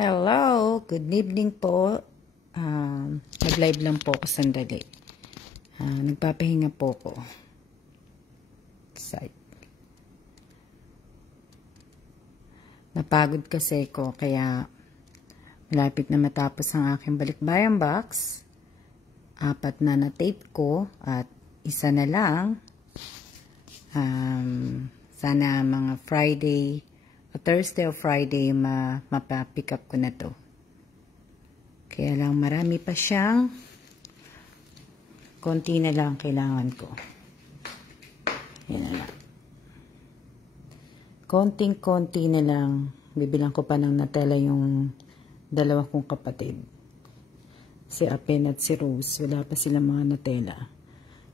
Hello, good evening po. Nag-live lang po ako sandali. Nagpapahinga po ko. Napagod kasi ko kaya malapit na matapos ang aking balikbayan box. 4 na tape ko at isa na lang. Sana mga Friday, Thursday or Friday mapapick up ko na to. Kaya lang marami pa siyang konti na lang kailangan ko. Yan na lang. Konting-konti na lang. Bibilang ko pa ng Nutella yung dalawa kong kapatid. Si Apen at si Rose. Wala pa silang mga Nutella.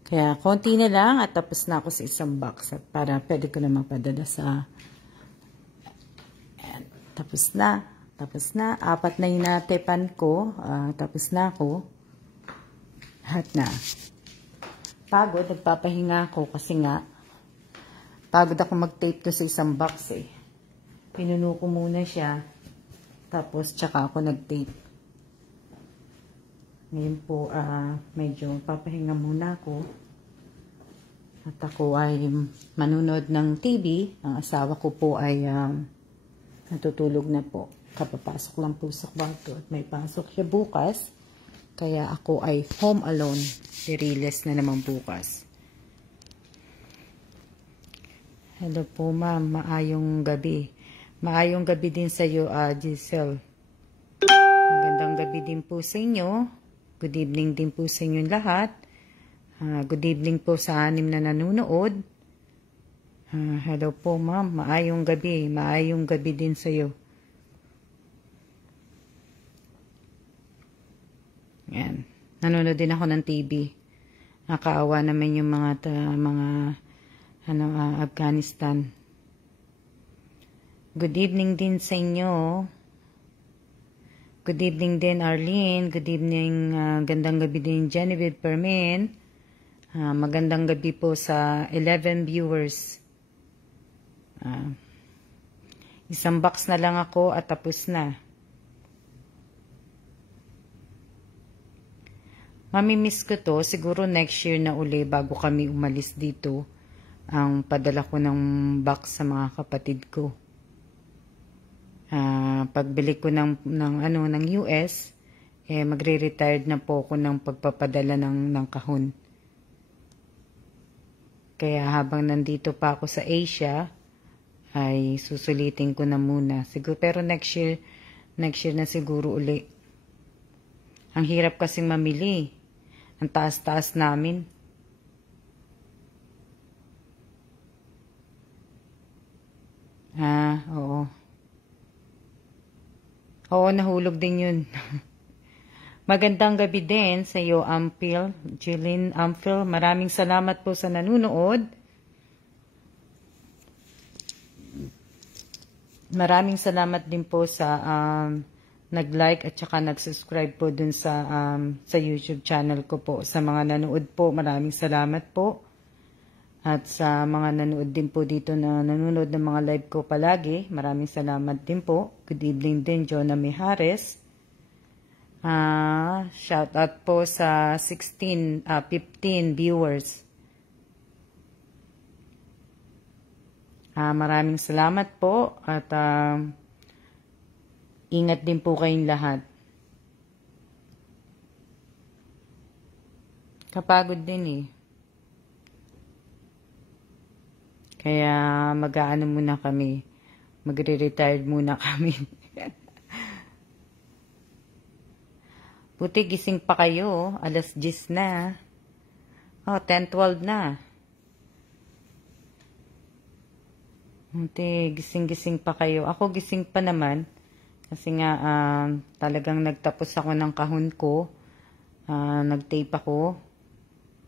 Kaya konti na lang at tapos na ako sa isang box. At para pwede ko na magpadala sa... Ayan. Tapos na. 4 na yung natepan ko. Tapos na ako. Lahat na. Pagod. Nagpapahinga ako kasi nga pagod ako mag-tape to sa isang box eh. Pinuno ko muna siya. Tapos tsaka ako nag-tape. Ngayon po medyo papahinga muna ako. At ako ay manunod ng TV. Ang asawa ko po ay natutulog na po. Kapapasok lang po sa kwarto at may pasok siya bukas. Kaya ako ay home alone. I-release na naman bukas. Hello po ma'am, maayong gabi. Maayong gabi din sa iyo, Giselle. Magandang gabi din po sa inyo. Good evening din po sa inyong lahat. Good evening po sa 6 na nanonood. Hello po ma'am, maayong gabi. Maayong gabi din sa iyo. Yan. Nanonood din ako ng TV. Nakaawa naman yung mga Afghanistan. Good evening din sa inyo. Good evening din Arlene. Good evening, gandang gabi din Genevieve Permin. Magandang gabi po sa 11 viewers. Isang box na lang ako at tapos na. Mamimiss ko to. Siguro next year na uli bago kami umalis dito. Ang padala ko ng box sa mga kapatid ko. Pagbili ko ng US, magre-retired na po ako ng pagpapadala ng kahon. Kaya habang nandito pa ako sa Asia, ay susulitin ko na muna. Siguro, pero next year na siguro uli. Ang hirap kasing mamili. Ang taas-taas namin. Oo. Oo, nahulog din yun. Magandang gabi din sa iyo, Ampil. Jillian Ampil, maraming salamat po sa nanonood. Maraming salamat din po sa nag-like at saka nag-subscribe po dun sa YouTube channel ko po. Sa mga nanood po, maraming salamat po. At sa mga nanood din po dito na nanonood ng mga live ko palagi, maraming salamat din po. Good evening din, Jonah Mijares. Shout out po sa 15 viewers. Maraming salamat po at ingat din po kayong lahat. Kapagod din eh. Kaya mag-aano muna kami. Magre-retired muna kami. Buti gising pa kayo. Alas 10 na. 10:12 na. Buti gising-gising pa kayo. Ako gising pa naman. Kasi nga talagang nagtapos ako ng kahon ko. Nag-tape ako.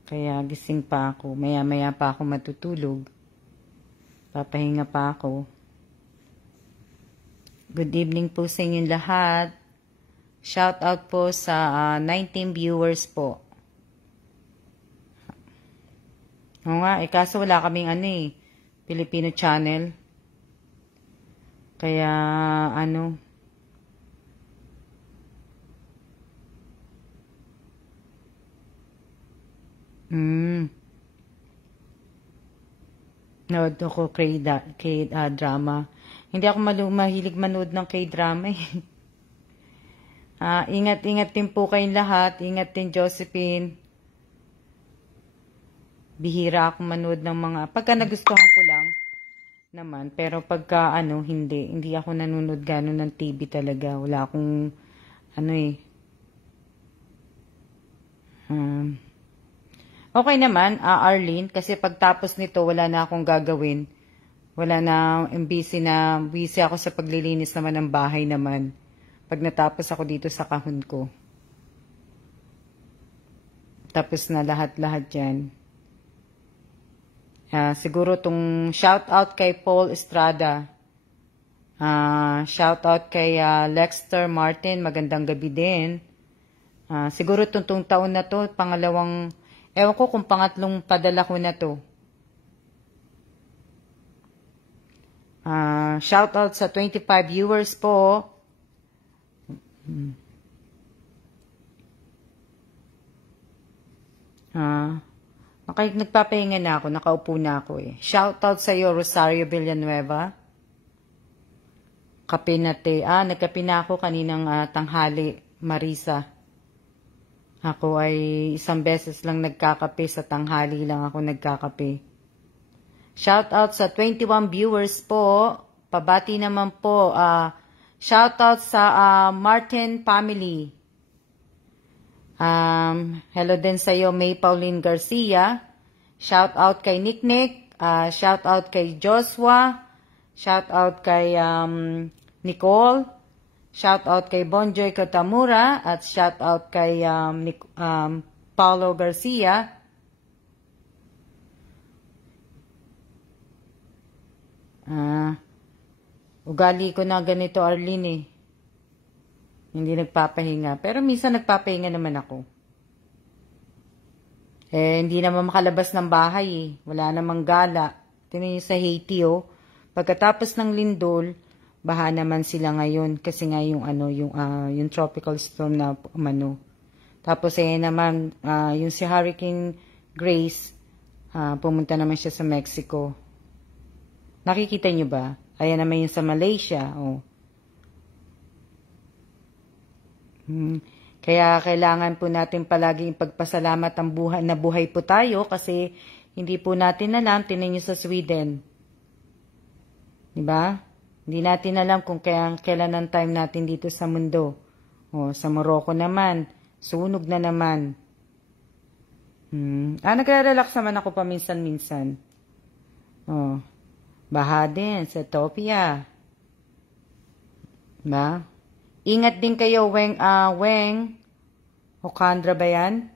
Kaya gising pa ako. Maya-maya pa ako matutulog. Papahinga pa ako. Good evening po sa inyong lahat. Shout out po sa 19 viewers po. Oo nga, kaso wala kaming Filipino channel. Kaya Mm. Nanood ako K-drama. Hindi ako mahilig manood ng K-drama eh. Ingat-ingat din po kayong lahat. Ingat din, Josephine. Bihira ako manood ng mga... Pagka nagustuhan ko lang naman. Pero pagka hindi. Hindi ako nanonood gano'n ng TV talaga. Wala akong okay naman, Arlene. Kasi pagtapos nito, wala na akong gagawin. Wala na, busy ako sa paglilinis naman ng bahay naman. Pag natapos ako dito sa kahon ko. Tapos na lahat-lahat dyan. Siguro tong shout out kay Paul Estrada. Shout out kay Lexter Martin. Magandang gabi din. Siguro tong taon na to, ewan ko kung pangatlong padala ko na to. Shout out sa 25 viewers po. Nagpapahinga na ako, nakaupo na ako eh. Shout out sa iyo, Rosario Villanueva. Kape na te. Nagkape na ako kaninang tanghali, Marisa. Ako ay isang beses lang nagkakape, sa tanghali lang ako nagkakape. Shout out sa 21 viewers po. Pabati naman po. Shout out sa Martin family. Hello din sa iyo, May Pauline Garcia. Shout out kay Nick. Shout out kay Joshua. Shout out kay Nicole. Shout out kay Bonjoy Katamura. At shout out kay Paulo Garcia. Ugali ko na ganito, Arlene eh. Hindi nagpapahinga. Pero minsan nagpapahinga naman ako. Hindi naman makalabas ng bahay eh. Wala namang gala. Tingnan niyo sa Haiti oh. Pagkatapos ng lindol, baha naman sila ngayon. Kasi nga yung tropical storm na Tapos naman, yung si Hurricane Grace, pumunta naman siya sa Mexico. Nakikita niyo ba? Ayan naman yung sa Malaysia. Oh. Kaya kailangan po natin palaging pagpasalamat ang buhay po tayo kasi hindi po natin alam, tingnan niyo sa Sweden. Diba? Hindi natin alam kung kailan ang time natin dito sa mundo. Sa Morocco naman, sunog na naman. Nagre-relax naman ako paminsan-minsan. Baha din sa Ethiopia. Diba? Ingat din kayo, Weng. Okandra ba yan?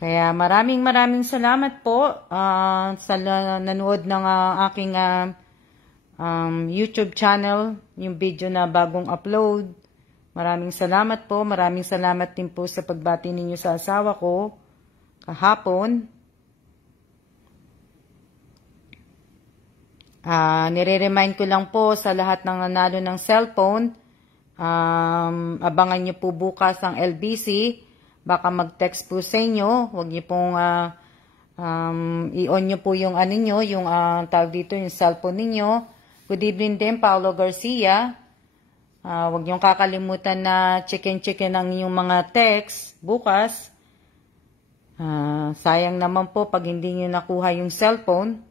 Kaya maraming salamat po sa nanood ng aking YouTube channel, yung video na bagong upload. Maraming salamat po. Maraming salamat din po sa pagbati ninyo sa asawa ko kahapon. Nire-remind ko lang po sa lahat ng nanalo ng cellphone, abangan nyo po bukas ang LBC. Baka mag-text po sa inyo. Huwag nyo pong i-on nyo po yung yung tawag dito, yung cellphone ninyo. Good evening din, Paulo Garcia. Huwag nyo kakalimutan na chicken ang inyong mga text bukas. Sayang naman po pag hindi nyo nakuha yung cellphone.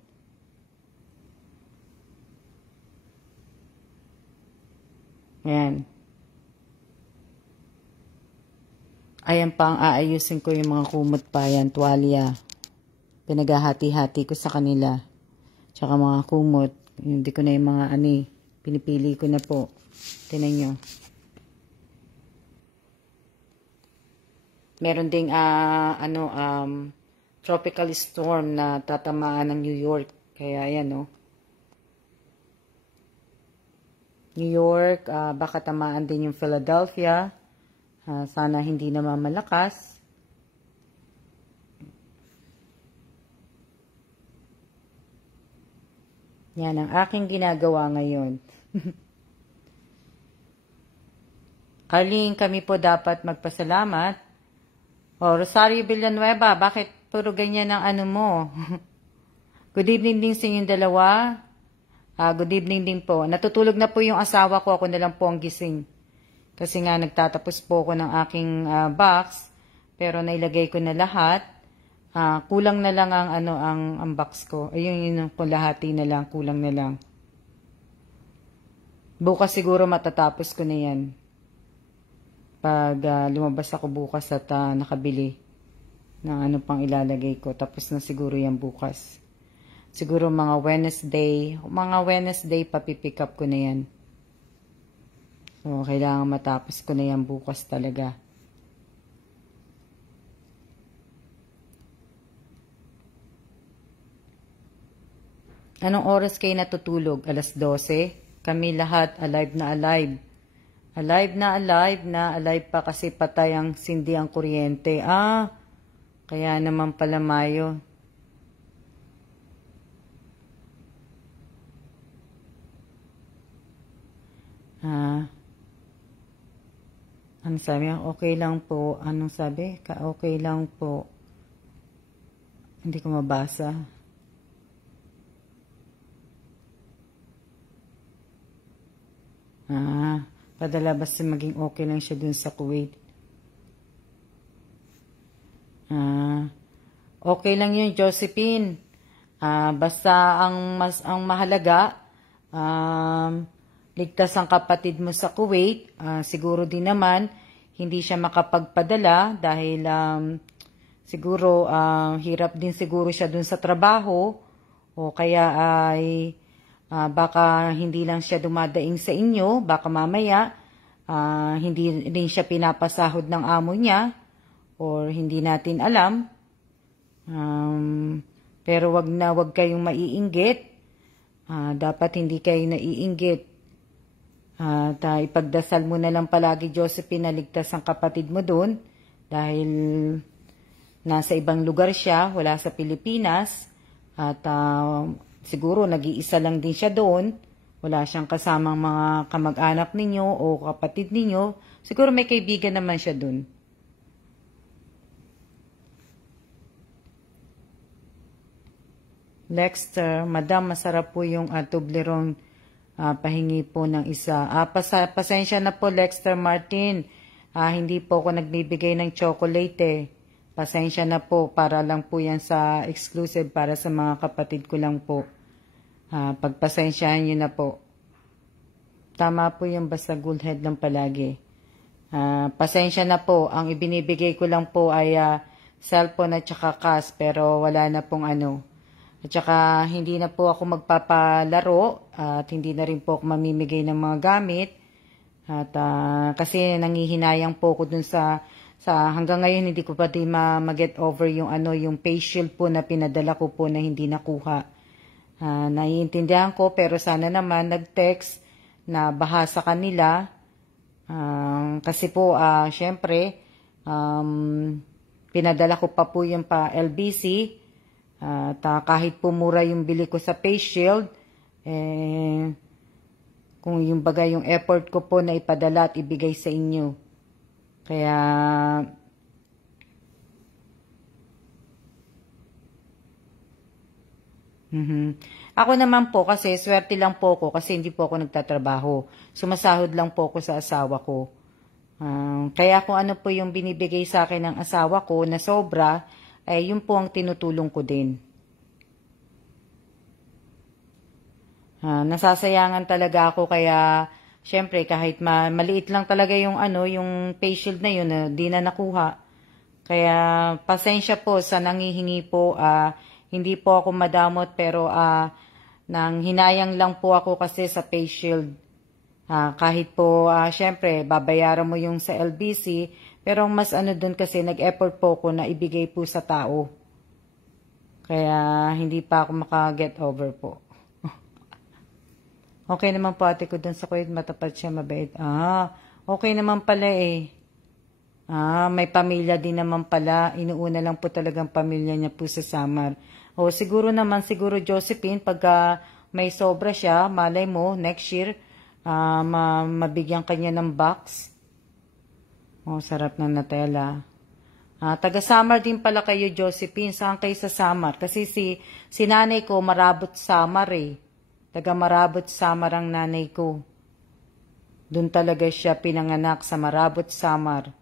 Ayan. Ayan pa ang aayusin ko yung mga kumot pa yan, tuwalya. Pinaghahati-hati ko sa kanila. Tsaka mga kumot. Hindi ko na yung mga pinipili ko na po. Tingnan nyo. Meron ding tropical storm na tatamaan ng New York. Kaya ayan New York, baka tamaan din yung Philadelphia. Sana hindi naman malakas. Yan ang aking ginagawa ngayon. Arlene, kami po dapat magpasalamat. O, Rosario Villanueva, bakit puro ganyan ang ano mo? Good evening din sa inyong dalawa. Good evening din po. Natutulog na po yung asawa ko. Ako na lang po ang gising. Kasi nga nagtatapos po ako ng aking box. Pero nailagay ko na lahat. Kulang na lang ang ang box ko. Ayun yun po, lahati na lang. Kulang na lang. Bukas siguro matatapos ko na yan. Pag lumabas ako bukas at nakabili ng ano pang ilalagay ko. Tapos na siguro yan bukas. Siguro mga Wednesday papipick up ko na yan. So, kailangan matapos ko na yan bukas talaga. Anong oras kayo natutulog? Alas 12? Kami lahat alive na alive. Alive na alive na alive pa kasi patay ang sindi ang kuryente. Kaya naman pala Mayo. Ano sabi? Okay lang po. Anong sabi? Okay lang po. Hindi ko mabasa. Padala basta maging okay lang siya dun sa Kuwait. Okay lang yun, Josephine. Basta ang mahalaga, ligtas ang kapatid mo sa Kuwait. Siguro din naman, hindi siya makapagpadala dahil siguro hirap din siguro siya dun sa trabaho. O kaya ay baka hindi lang siya dumadaing sa inyo, baka mamaya hindi rin siya pinapasahod ng amo niya or hindi natin alam. Pero wag kayong maiinggit. Dapat hindi kayo naiinggit. At ipagdasal mo na lang palagi, Josephine, na ligtas ang kapatid mo doon dahil nasa ibang lugar siya, wala sa Pilipinas. At siguro nag-iisa lang din siya doon. Wala siyang kasamang mga kamag-anak ninyo o kapatid ninyo. Siguro may kaibigan naman siya doon. Lexter, Madam, masarap po yung Toblerone. Pahingi po ng isa. Pasensya na po, Lexter Martin. Hindi po ako nagbibigay ng chocolate eh. Pasensya na po, para lang po yan sa exclusive para sa mga kapatid ko lang po. Pagpasensyahan nyo na po. Tama po yung basta Gulhead lang palagi. Pasensya na po, ang ibinibigay ko lang po ay cellphone at saka cash, pero wala na pong ano. At saka hindi na po ako magpapalaro at hindi na rin po ako mamimigay ng mga gamit. At kasi nangihinayang po ako dun sa hanggang ngayon hindi ko pa din ma-get over yung yung face shield po na pinadala ko po na hindi nakuha. Naiintindihan ko pero sana naman nag-text na baha sa kanila. Kasi po syempre pinadala ko pa po yung pa LBC. At kahit po mura yung bili ko sa face shield, kung yung bagay yung effort ko po na ipadala at ibigay sa inyo. Kaya, ako naman po kasi, swerte lang po ako kasi hindi po ako nagtatrabaho. Sumasahod lang po ako sa asawa ko. Kaya kung ano po yung binibigay sa akin ng asawa ko na sobra, ay yun po ang tinutulong ko din. Nasasayangan talaga ako kaya syempre kahit maliit lang talaga yung yung face shield na yun di na nakuha. Kaya pasensya po sa nangihingi po, hindi po ako madamot pero nang hinayang lang po ako kasi sa face shield. Kahit po syempre babayaran mo yung sa LBC, pero mas dun kasi nag-effort po ako na ibigay po sa tao. Kaya hindi pa ako maka-get over po. Okay naman po ate ko dun sa Kuwait, matapat siya, mabait. Okay naman pala eh. May pamilya din naman pala. Inuuna lang po talagang pamilya niya po sa Samar. Siguro Josephine, pagka may sobra siya, malay mo, next year, mabigyan kanya ng box. Oh, sarap ng Nutella. Taga Samar din pala kayo, Josephine. Saan kayo sa Samar? Kasi si nanay ko, Marabot Samar eh. Taga Marabot Samar ang nanay ko. Doon talaga siya pinanganak sa Marabot Samar.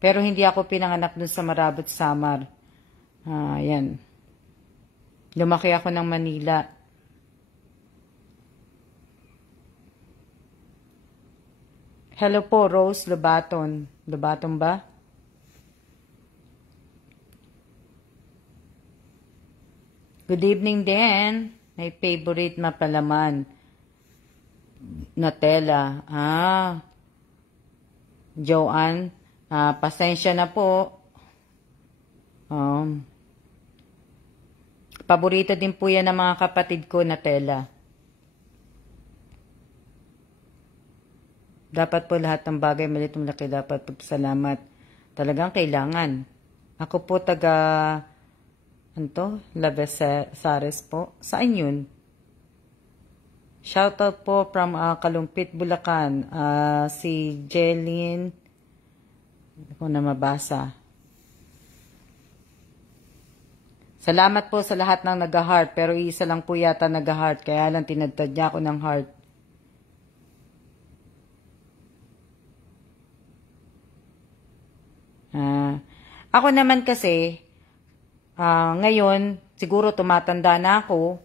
Pero hindi ako pinanganak doon sa Marabot Samar. Yan. Lumaki ako ng Manila. Hello po, Rose Lobaton. Lobaton ba? Good evening din. May favorite mapalaman. Nutella. Joanne. Pasensya na po. Paborito din po yan ng mga kapatid ko, Nutella. Dapat po lahat ng bagay maliit malaki dapat pagpasalamat. Talagang kailangan. Ako po taga Lavesares po. Saan yun? Shoutout po from Kalumpit, Bulacan. Si Jeline. Hindi ko na mabasa. Salamat po sa lahat ng nag-heart. Pero isa lang po yata nag-heart. Kaya lang tinadtad niya ako ng heart. Ako naman kasi, ngayon, siguro tumatanda na ako.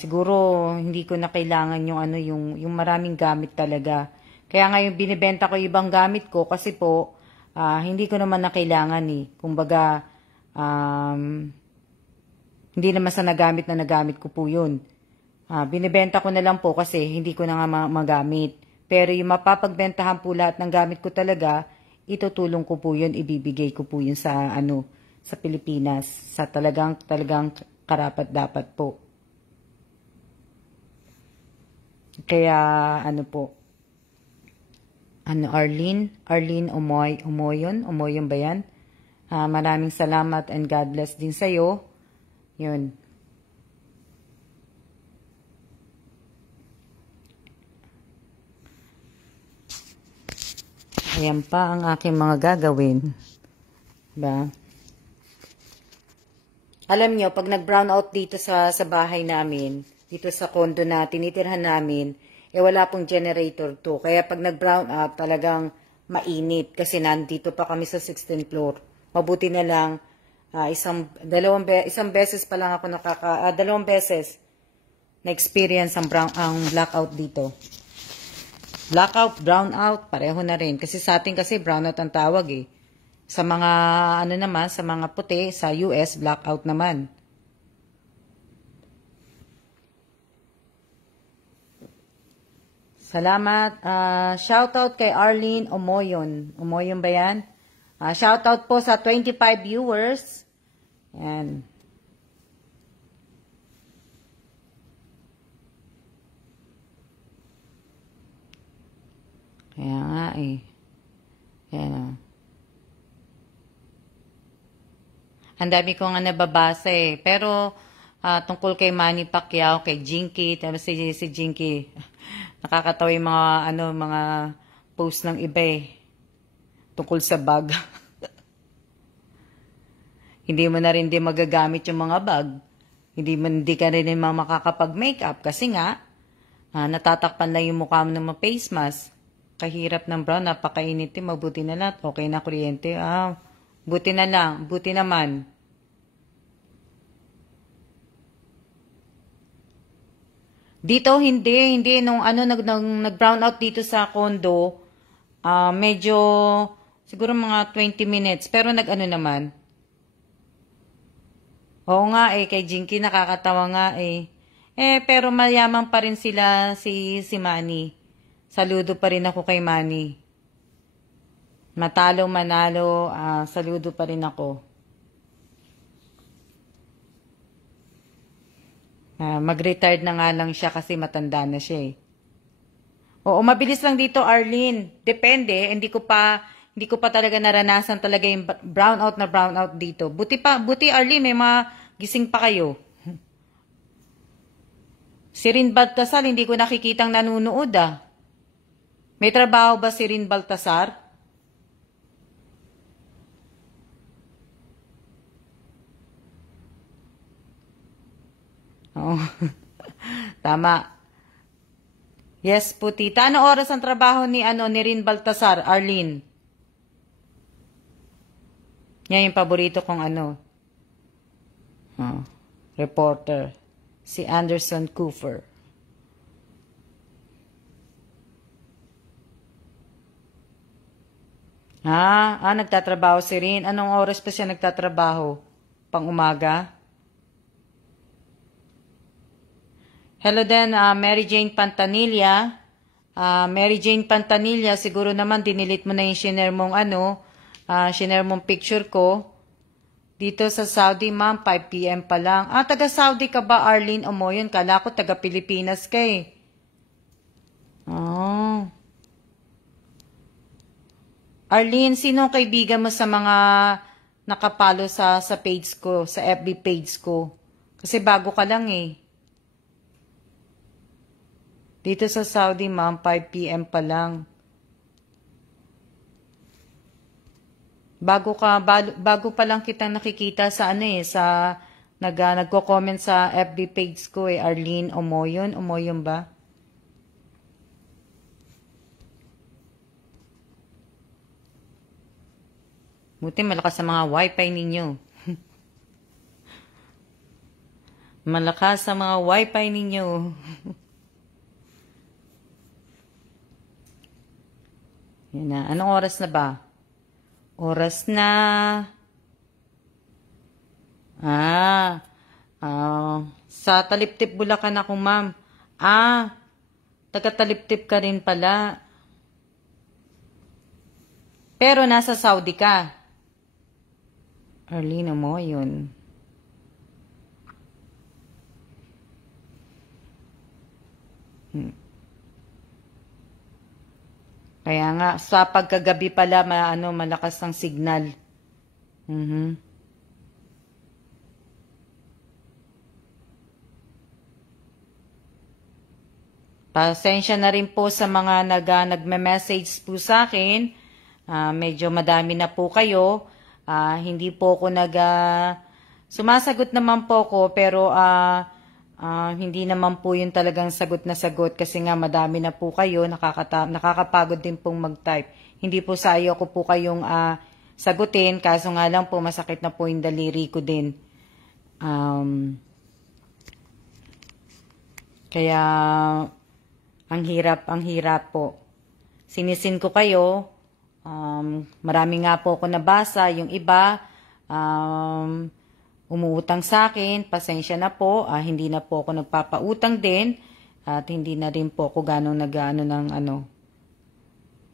Siguro hindi ko na kailangan yung maraming gamit talaga. Kaya ngayon binibenta ko ibang gamit ko kasi po hindi ko naman na kailangan eh. Kumbaga hindi naman sa nagamit ko po 'yun. Binibenta ko na lang po kasi hindi ko na nga magamit. Pero yung mapapagbentahan po lahat ng gamit ko talaga, itutulong ko po 'yun, ibibigay ko po 'yun sa sa Pilipinas, sa talagang karapat-dapat po. Kaya Arlene Umoyon ba yan? Maraming salamat and God bless din sa'yo. Yun. Ayan pa ang aking mga gagawin. Diba? Alam nyo, pag nag-brown out dito sa bahay namin, dito sa condo na tinitirhan namin, wala pong generator to. Kaya pag nag-brown out, talagang mainit kasi nandito pa kami sa 16th floor. Mabuti na lang, isang beses pa lang ako dalawang beses na-experience ang blackout dito. Blackout, brownout, pareho na rin. Kasi sa atin kasi brownout ang tawag eh. Sa mga, sa mga puti, sa US, blackout naman. Salamat. Shoutout kay Arlene Umoyon. Umoyon ba yan? Shoutout po sa 25 viewers. Yan. Kaya nga eh. Yan o. Ang dami ko nga nababasa eh. Pero tungkol kay Manny Pacquiao, kay Jinky, si Jinky, nakakatawa yung mga post ng iba eh. Tungkol sa bag. Hindi mo na rin din magagamit yung mga bag. Hindi ka rin makakapag-makeup kasi nga, natatakpan lang yung mukha mo ng mga face mask. Kahirap ng brown, napakainit eh, mabuti na lang. Okay na kuryente. Buti na lang, buti naman. Dito hindi nung nag-brown out dito sa condo, medyo siguro mga 20 minutes, pero naman. Oo nga eh, kay Jinky nakakatawa nga eh. Pero mayaman pa rin sila si Manny. Saludo pa rin ako kay Manny. Matalo, manalo, saludo pa rin ako. Mag-retired na nga lang siya kasi matanda na siya eh. Oo, mabilis lang dito, Arlene. Depende, hindi ko pa talaga naranasan talaga yung brownout dito. Buti Arlene, may mga gising pa kayo. Si Rin Baltasar, hindi ko nakikitang nanunood ah. May trabaho ba si Rin Baltasar? Oo. Tama. Yes po, tita. Ano oras ang trabaho ni Rin Baltasar, Arlene? Yan yung paborito kong reporter. Si Anderson Cooper. Nagtatrabaho si Rin. Anong oras pa siya nagtatrabaho? Pang umaga? Hello din, Mary Jane Pantanilla. Mary Jane Pantanilla, siguro naman dinilit mo na yung shinare mong picture ko. Dito sa Saudi, ma'am, 5 p.m. pa lang. Taga Saudi ka ba, Arlene Omoyon? Kala ko taga Pilipinas ka eh. Oh. Arlene, sino kaibigan mo sa mga nakapalo sa page ko, sa FB page ko? Kasi bago ka lang eh. Dito sa Saudi, ma'am, 5 p.m. pa lang. Bago pa lang kitang nakikita sa nagko-comment sa FB page ko eh, Arlene Omoyon. Omoyon ba? Buti malakas sa mga wifi ninyo. Malakas sa mga wifi ninyo. Yan na. Anong oras na ba? Oras na. Sa Taliptip, Bulacan ako, ma'am. Taga Taliptip ka rin pala. Pero nasa Saudi ka. Arlene mo, yun. Kaya nga, sa pagkagabi pala, malakas ang signal. Pasensya na rin po sa mga nagme-message po sa akin. Medyo madami na po kayo. Hindi po ako sumasagot naman po ako, pero hindi naman po yun talagang sagot na sagot kasi nga madami na po kayo, nakakapagod din pong mag-type. Hindi po sa iyo ko po kayong sagutin, kaso nga lang po masakit na po yung daliri ko din. Kaya ang hirap po. Sinisin ko kayo, marami nga po ako nabasa, yung iba, umuutang sa akin, pasensya na po, hindi na po ako nagpapautang din, at hindi na rin po ako ganong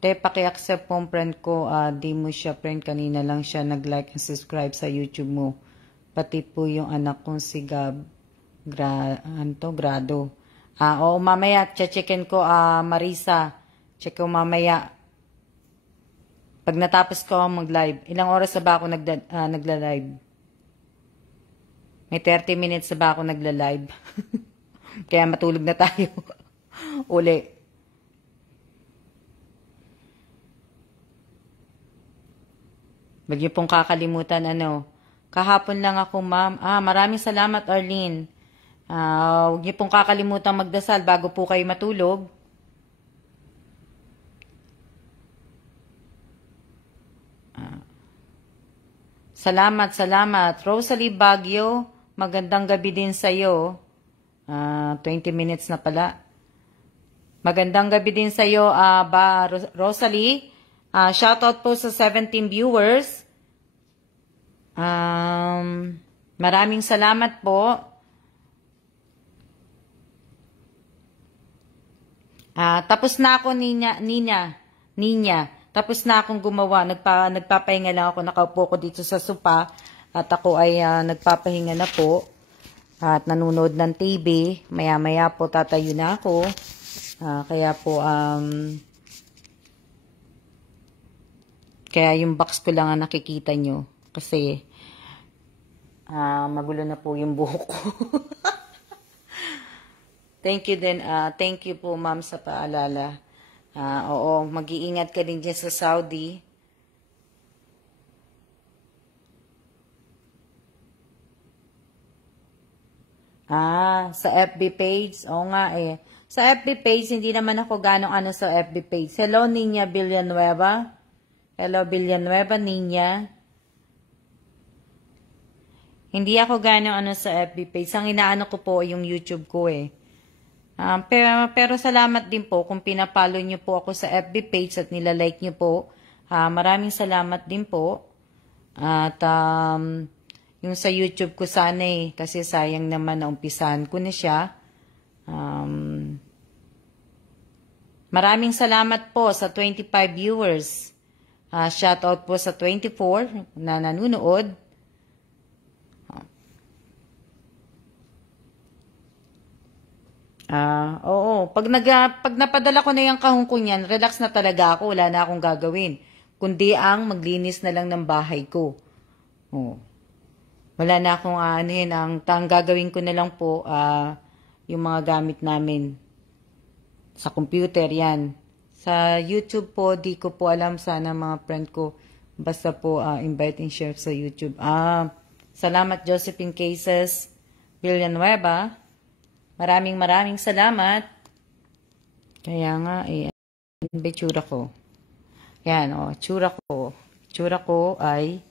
paki-accept pong friend ko, di mo siya friend, kanina lang siya nag-like and subscribe sa YouTube mo. Pati po yung anak kong si Grado. Oo, mamaya, checkin ko, Marisa, check ko mamaya. Pag natapos ko mag-live, ilang oras na ba ako nagla-live? May 30 minutes na ba ako nagla-live? Kaya matulog na tayo. Uli. Wag niyo pong kakalimutan Kahapon lang ako, ma'am. Maraming salamat, Arlene. Wag niyo pong kakalimutan magdasal bago po kayo matulog. Salamat. Rosalie Baguio, magandang gabi din sa'yo. 20 minutes na pala. Magandang gabi din sa'yo, Rosalie. Shoutout po sa 17 viewers. Maraming salamat po. Tapos na ako, Ninya. Tapos na akong gumawa. Nagpapahinga lang ako. Nakaupo ko dito sa sopa. At ako ay nagpapahinga na po. At nanonood ng TV. Maya-maya po tatayo na ako. Kaya po, kaya yung box ko lang ang nakikita nyo. Kasi, magulo na po yung buhok ko. Thank you din. Thank you po, ma'am, sa paalala. Oo, mag-iingat ka din dyan sa Saudi. Sa FB page. Oo nga eh. Sa FB page, hindi naman ako ganong ano sa FB page. Hello, Niña Villanueva. Hello, Villanueva, Niña. Hindi ako ganong ano sa FB page. Ang inaano ko po yung YouTube ko eh. Pero salamat din po kung pinapalo nyo po ako sa FB page at nilalike nyo po. Maraming salamat din po. At yung sa YouTube ko sana eh, kasi sayang naman na umpisahan ko na siya. Maraming salamat po sa 25 viewers. Shoutout po sa 24 na nanonood. Oo. Pag napadala ko na yung kahong ko niyan, relax na talaga ako. Wala na akong gagawin. Kundi ang maglinis na lang ng bahay ko. Oh. Wala na akong anuhin. Ang gagawin ko na lang po, yung mga gamit namin. Sa computer, yan. Sa YouTube po, di ko po alam. Sana mga friend ko, basta po invite and share sa YouTube. Salamat Josephine Cases Villanueva. Maraming salamat. Kaya nga, ano ba tsura ko? Yan, tsura ko. Tsura ko ay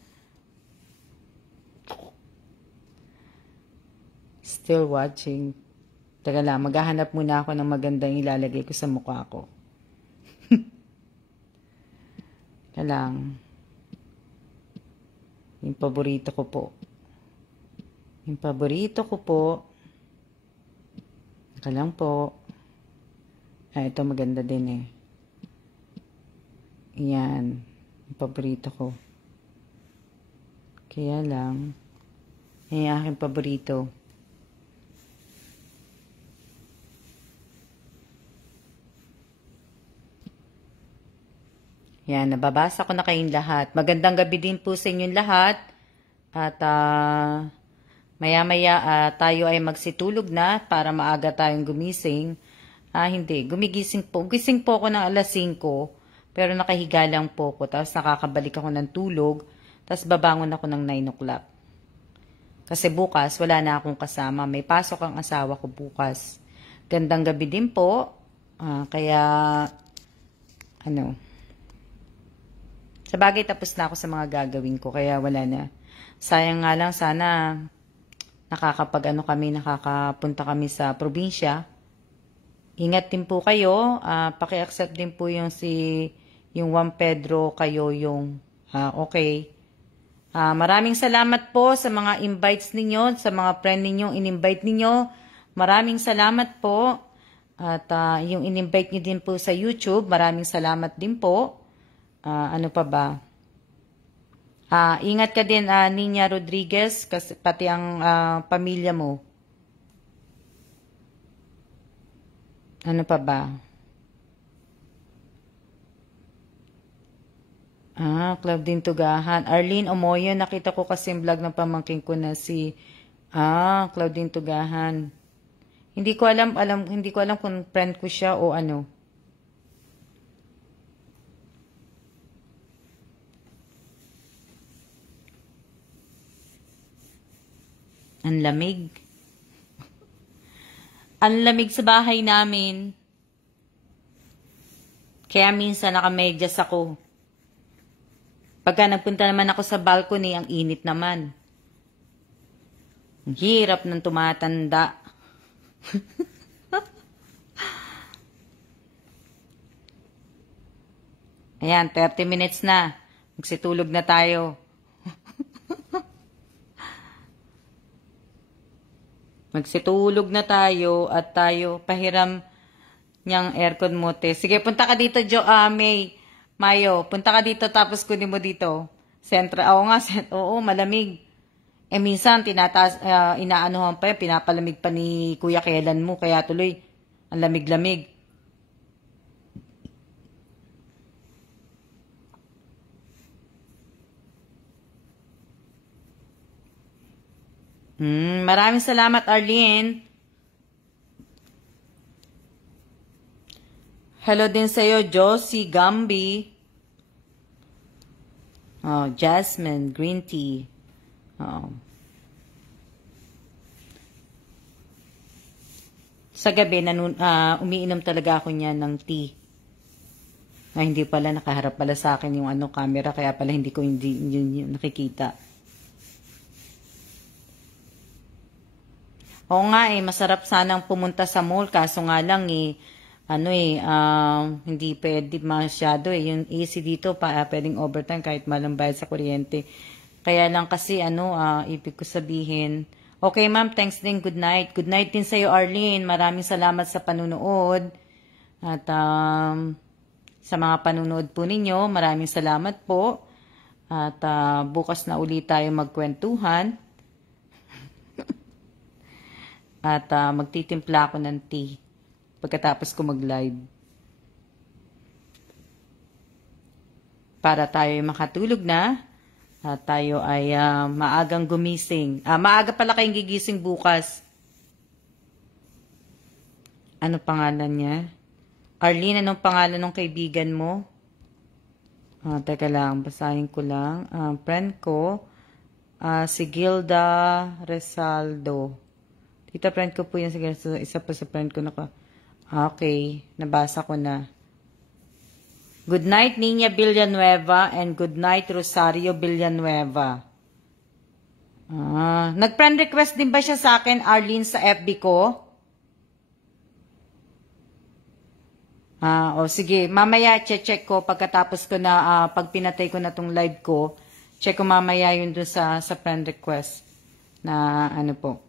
still watching. Teka lang, maghahanap muna ako ng magandang ilalagay ko sa mukha ko. Teka lang. Yung paborito ko po. Yung paborito ko po. Teka lang po. Ito maganda din eh. Yan. Yung paborito ko. Kaya lang. Yung aking paborito. Yan, nababasa ko na kayong lahat. Magandang gabi din po sa inyong lahat. At maya-maya tayo ay magsitulog na para maaga tayong gumising. Hindi, gumigising po. Gising po ako ng alas 5, pero nakahiga lang po ako. Tapos nakakabalik ako ng tulog. Tapos babangon ako ng 9 o'clock. Kasi bukas, wala na akong kasama. May pasok ang asawa ko bukas. Gandang gabi din po. Kaya, sa bagay tapos na ako sa mga gagawin ko. Kaya wala na. Sayang nga lang, sana nakakapunta kami sa probinsya. Ingat din po kayo. Paki-accept din po yung Juan Pedro kayo yung okay. Maraming salamat po sa mga invites ninyo, sa mga friend ninyong in-invite ninyo. Maraming salamat po. At yung in-invite nyo din po sa YouTube, maraming salamat din po. Ano pa ba? Ingat ka din, Niña Rodriguez, kasi pati ang pamilya mo. Ano pa ba? Claudine Tugahan. Arlene Omoyo, nakita ko kasi yung vlog ng pamangkin ko na si Claudine Tugahan. Hindi ko alam kung friend ko siya o ano. Ang lamig. Ang lamig sa bahay namin. Kaya minsan nakamedyas ako. Pagka nagpunta naman ako sa balcony, ang init naman. Ang hirap ng tumatanda. Ayan, 30 minutes na. Magsitulog na tayo. Magsitulog na tayo at tayo pahiram niyang aircon mo, te. Sige, punta ka dito, Mayo. Punta ka dito tapos kunin mo dito. Oo nga, oo, malamig. Minsan, inaanohan pa yan, pinapalamig pa ni Kuya Kelan mo, kaya tuloy, ang lamig-lamig. Maraming salamat, Arlene. Hello din sa'yo, Josie Gambi. Jasmine, green tea. Sa gabi, umiinom talaga ako niyan ng tea. Na hindi pala nakaharap pala sa akin yung camera, kaya pala hindi ko yun nakikita. Oo nga masarap sanang pumunta sa mall, kaso nga lang hindi pwede masyado yung AC dito, pwedeng overtime kahit malang bayad sa kuryente. Kaya lang kasi ibig ko sabihin. Okay ma'am, thanks din, good night. Good night din sa'yo Arlene, maraming salamat sa panunood. At sa mga panunood po ninyo, maraming salamat po. At bukas na ulit tayo magkwentuhan. At magtitimpla ako ng tea pagkatapos ko mag-live. Para tayo makatulog na at tayo ay maagang gumising. Maaga pala kayong gigising bukas. Ano pangalan niya? Arlene, anong pangalan ng kaibigan mo? Teka lang, basahin ko lang. Friend ko, si Gilda Resaldo. Tita, friend ko po yan. Sige, isa pa sa friend ko na ka. Okay, nabasa ko na. Good night, Nina Villanueva, and good night, Rosario Villanueva. Nag-friend request din ba siya sa akin, Arlene, sa FB ko? Sige, mamaya check ko pagkatapos ko na, pag pinatay ko na tong live ko, check ko mamaya yun dun sa friend request na po.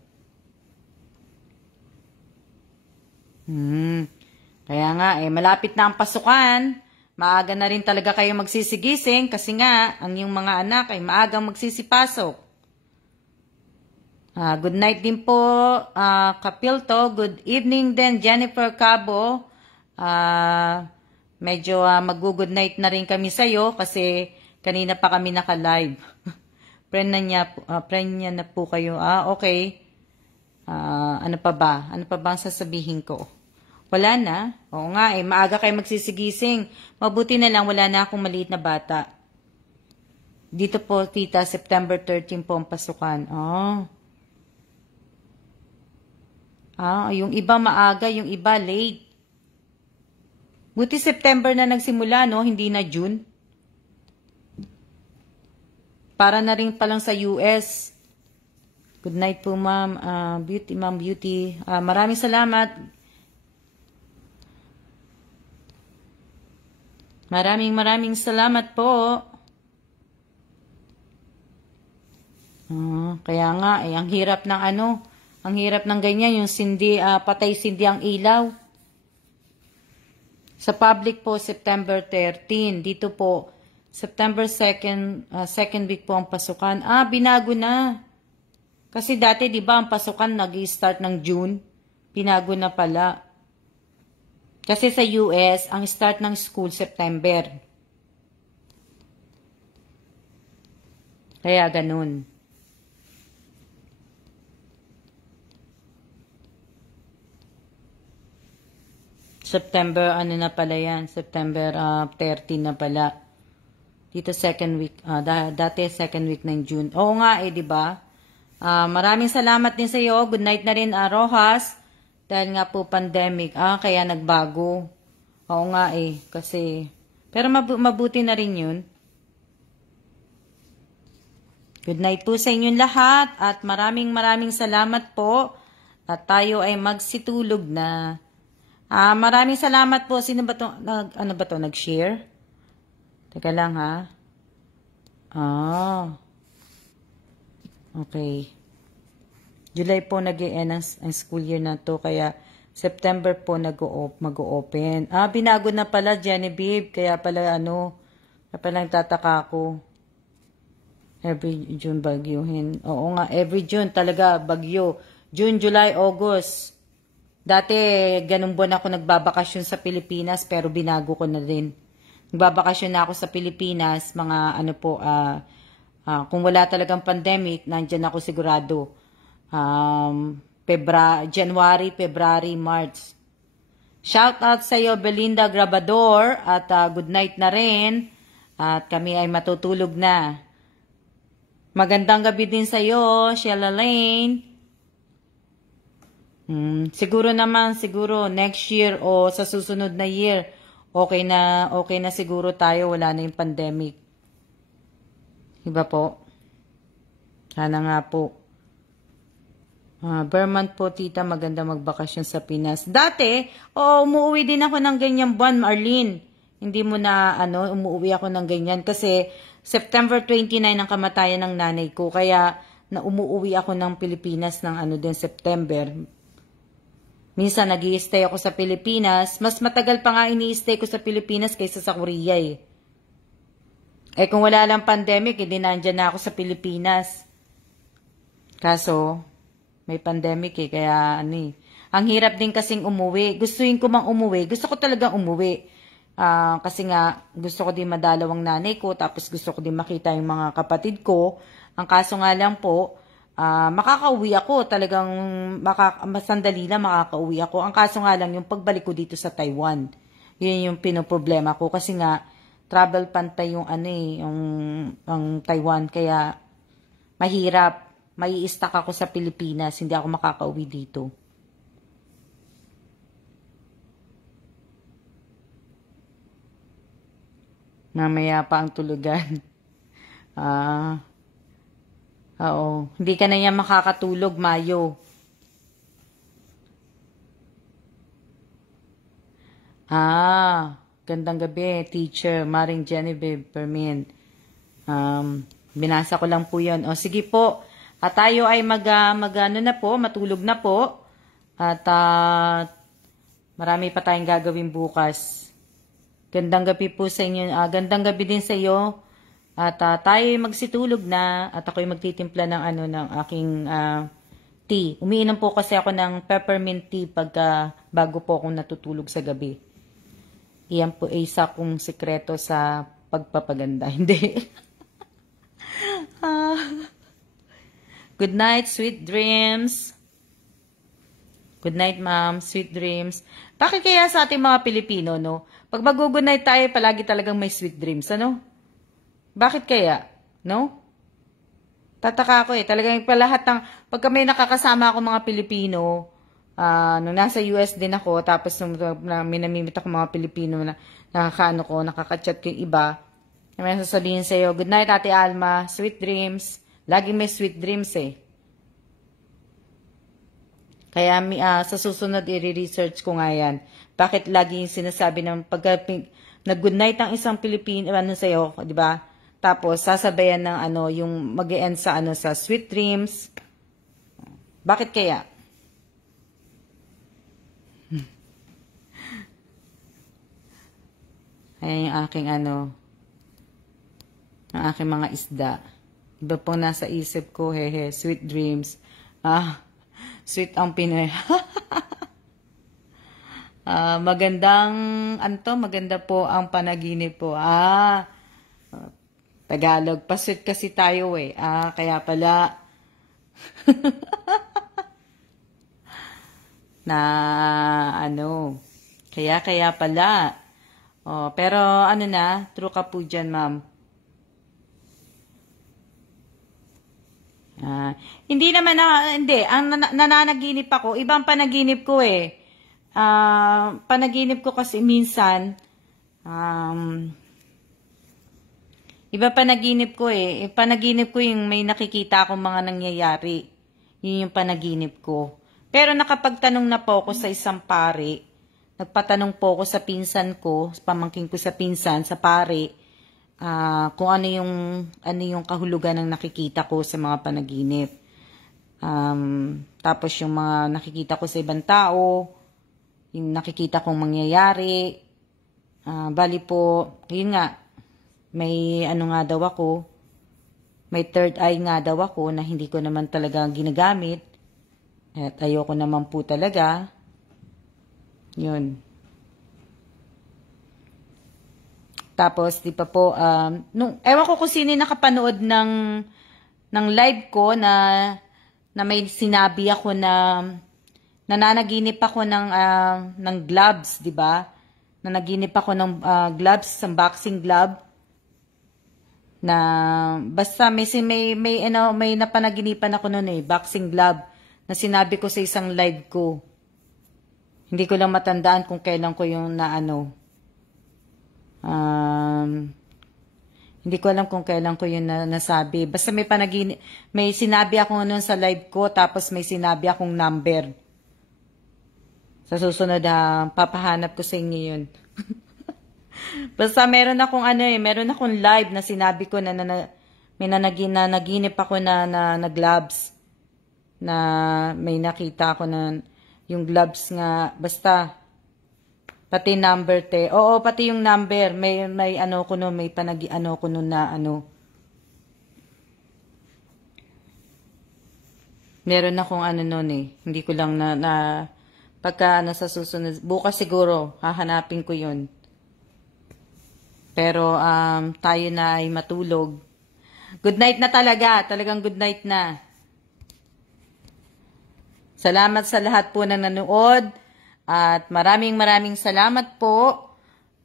Kaya nga, malapit na ang pasukan. Maaga na rin talaga kayo magsisigising kasi nga, ang yung mga anak ay maagang magsisipasok. Good night din po, Kapilto. Good evening din, Jennifer Cabo. Medyo mag-good night na rin kami sa'yo kasi kanina pa kami naka-live. Friend niya na po kayo. Okay. Ano pa ba? Ano pa ba ang sasabihin ko? Wala na. Oo nga maaga kayo magsisigising. Mabuti na lang wala na akong maliit na bata. Dito po, tita, September 13 po ang pasukan. Yung iba maaga, yung iba late. Buti September na nagsimula, no? Hindi na June. Para na rin palang sa US. Good night po, ma'am. Ma'am Beauty. Maraming salamat. Maraming salamat po. Kaya nga, ang hirap ng ang hirap ng ganyan, yung patay sindi ang ilaw. Sa public po, September 13. Dito po, September 2nd, second week po ang pasukan. Binago na. Kasi dati, di ba, ang pasukan nag-i-start ng June. Binago na pala. Kasi sa US, ang start ng school, September. Kaya ganun. September, na pala yan? September 13 na pala. Dito second week, dati second week ng June. Oo nga di ba? Maraming salamat din sa iyo. Good night na rin, Rojas. Dahil nga po pandemic, kaya nagbago. Oo nga kasi, pero mabuti na rin yun. Good night po sa inyong lahat at maraming salamat po at tayo ay magsitulog na. Maraming salamat po. Sino ba to? Nag-share? Teka lang Okay. July po nag-i-end ang school year na to, kaya September po mag-open. Binago na pala, Genevieve, kaya pala nagtataka ako. Every June bagyuhin. Oo nga, every June talaga bagyo. June, July, August. Dati, ganun buwan ako nagbabakasyon sa Pilipinas, pero binago ko na din. Nagbabakasyon na ako sa Pilipinas, mga kung wala talagang pandemic, nandyan ako sigurado. January, February, March. Shout out sa iyo, Belinda Grabador, at good night na rin. At kami ay matutulog na. Magandang gabi din sa iyo, Sheila Lane. Siguro naman, siguro next year o sa susunod na year, okay na siguro tayo, wala na yung pandemic. Iba po? Sana nga po. Vermont po, tita, maganda magbakasyon sa Pinas. Dati, umuwi din ako ng ganyang buwan, Marlene. Hindi mo na, umuwi ako ng ganyan. Kasi, September 29 ang kamatayan ng nanay ko. Kaya, umuwi ako ng Pilipinas ng din September. Minsan, nag-i-stay ako sa Pilipinas. Mas matagal pa nga ini-stay ko sa Pilipinas kaysa sa Korea eh. Kung wala lang pandemic, hindi nandyan na ako sa Pilipinas. Kaso, may pandemic kaya ang hirap din kasing umuwi. Gustuin ko mang umuwi. Gusto ko talagang umuwi. Kasi nga, gusto ko din madalaw ang nanay ko, tapos gusto ko din makita yung mga kapatid ko. Ang kaso nga lang po, makakauwi ako. Talagang, sandali lang makakauwi ako. Ang kaso nga lang, yung pagbalik ko dito sa Taiwan. Yun yung pinoproblema ko. Kasi nga, travel pantay yung ang Taiwan. Kaya, mahirap. May i-stuck ako sa Pilipinas, hindi ako makakauwi dito. Mamaya pa ang tulugan. Oo. Hindi ka na niya makakatulog, Mayo. Gandang gabi, teacher, Maring Genevieve Permin. Binasa ko lang po yun. Sige po. At tayo ay matulog na po. At marami pa tayong gagawin bukas. Gandang gabi po sa inyo. Gandang gabi din sa iyo. At tayo ay magsitulog na. At ako ay magtitimpla ng aking tea. Umiinom po kasi ako ng peppermint tea bago po akong natutulog sa gabi. Iyan po ay isa kong sikreto sa pagpapaganda. Hindi. Good night, sweet dreams. Good night, ma'am. Sweet dreams. Bakit kaya sa ating mga Pilipino, no? Pag mag-good night tayo, palagi talagang may sweet dreams, ano? Bakit kaya? No? Tataka ako Talagang palahat pagka may nakakasama ako mga Pilipino, nung nasa US din ako, tapos nung may namimit ako mga Pilipino na nakaka-chat ko yung iba, may sasabihin sa'yo, good night, Ate Alma, sweet dreams. Lagi may sweet dreams Kaya sa susunod i-research ko nga yan. Bakit lagi yung sinasabi ng nag-good night ang isang Pilipino, sa'yo, di ba? Tapos sasabayan ng yung mag-e-end sa sa sweet dreams. Bakit kaya? Ayan yung aking ang aking mga isda. Iba pong nasa isip ko, sweet dreams. Sweet ang Pinoy. Maganda po ang panaginip po. Tagalog, pa-sweet kasi tayo kaya pala. Kaya pala. Pero true ka po dyan, ma'am. Hindi naman hindi. Ang nananaginip ako, ibang panaginip ko panaginip ko kasi minsan, iba panaginip ko panaginip ko yung may nakikita akong mga nangyayari. Yun yung panaginip ko. Pero nakapagtanong na po ako sa isang pare. Nagpatanong po ako sa pinsan ko, pamangkin ko sa pinsan, sa pare, kung ano yung kahulugan ng nakikita ko sa mga panaginip. Tapos yung mga nakikita ko sa ibang tao, yung nakikita kong mangyayari, bali po, yun nga, may nga daw ako, may third eye nga daw ako na hindi ko naman talaga ginagamit. At ayoko naman po talaga. Yun. Tapos, di pa po, ewan ko kung sino nakapanood ng live ko na may sinabi ako na nananaginip ako ng gloves, di ba? Nanaginip ako ng gloves, ng boxing glove. Basta may napanaginipan ako noon boxing glove na sinabi ko sa isang live ko. Hindi ko lang matandaan kung kailan ko yung hindi ko alam kung kailan ko yun nasabi. Basta may sinabi ako noon sa live ko, tapos may sinabi akong number. Sa susunod, papahanap ko sa inyo yun. Basta meron akong live na sinabi ko na naginip ako na nag-gloves. Na may nakita ko na yung gloves nga, basta pati number Oo, pati yung number. May ko no, may ko no na Meron akong noon eh. Hindi ko lang pagka sa susunod. Bukas siguro, hahanapin ko yun. Pero tayo na ay matulog. Good night na talaga. Talagang good night na. Salamat sa lahat po na nanood. At maraming salamat po.